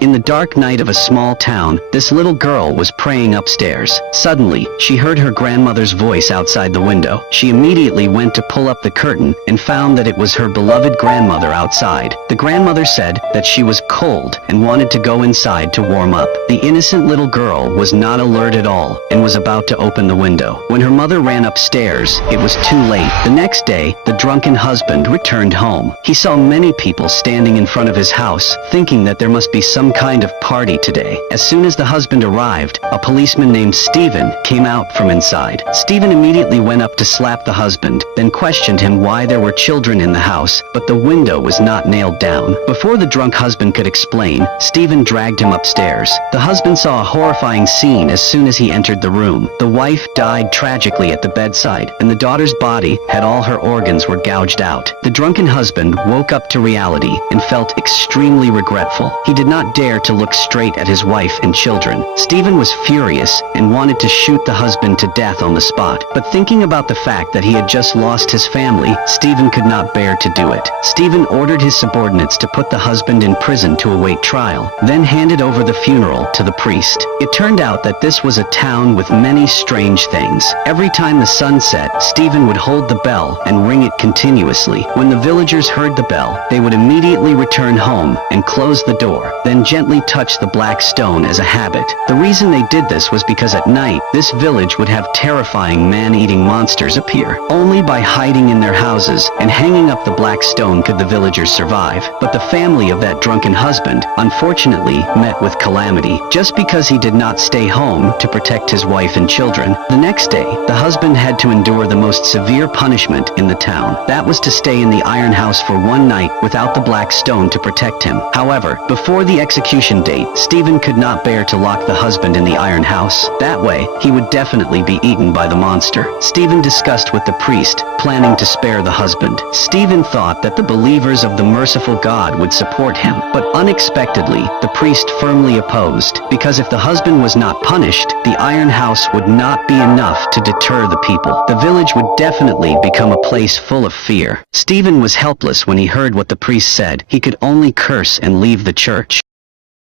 In the dark night of a small town, this little girl was praying upstairs. Suddenly, she heard her grandmother's voice outside the window. She immediately went to pull up the curtain and found that it was her beloved grandmother outside. The grandmother said that she was cold and wanted to go inside to warm up. The innocent little girl was not alert at all and was about to open the window. When her mother ran upstairs, it was too late. The next day, the drunken husband returned home. He saw many people standing in front of his house, thinking that there must be some kind of party today. As soon as the husband arrived, a policeman named Stephen came out from inside. Stephen immediately went up to slap the husband, then questioned him why there were children in the house, but the window was not nailed down. Before the drunk husband could explain, Stephen dragged him upstairs. The husband saw a horrifying scene as soon as he entered the room. The wife died tragically at the bedside, and the daughter's body had all her organs were gouged out. The drunken husband woke up to reality and felt extremely regretful. He did not dare to look straight at his wife and children. Stephen was furious and wanted to shoot the husband to death on the spot. But thinking about the fact that he had just lost his family, Stephen could not bear to do it. Stephen ordered his subordinates to put the husband in prison to await trial, then handed over the funeral to the priest. It turned out that this was a town with many strange things. Every time the sun set, Stephen would hold the bell and ring it continuously. When the villagers heard the bell, they would immediately return home and close the door, then gently touch the black stone as a habit. The reason they did this was because at night, this village would have terrifying man-eating monsters appear. Only by hiding in their houses and hanging up the black stone could the villagers survive. But the family of that drunken husband, unfortunately, met with calamity, just because he did not stay home to protect his wife and children. The next day, the husband had to endure the most severe punishment in the town. That was to stay in the iron house for one night without the black stone to protect him. However, before the execution date, Stephen could not bear to lock the husband in the iron house. That way, he would definitely be eaten by the monster. Stephen discussed with the priest, planning to spare the husband. Stephen thought that the believers of the merciful God would support him, but unexpectedly, the priest firmly opposed, because if the husband was not punished, the iron house would not be enough to deter the people. The village would definitely become a place full of fear. Stephen was helpless when he heard what the priest said. He could only curse and leave the church.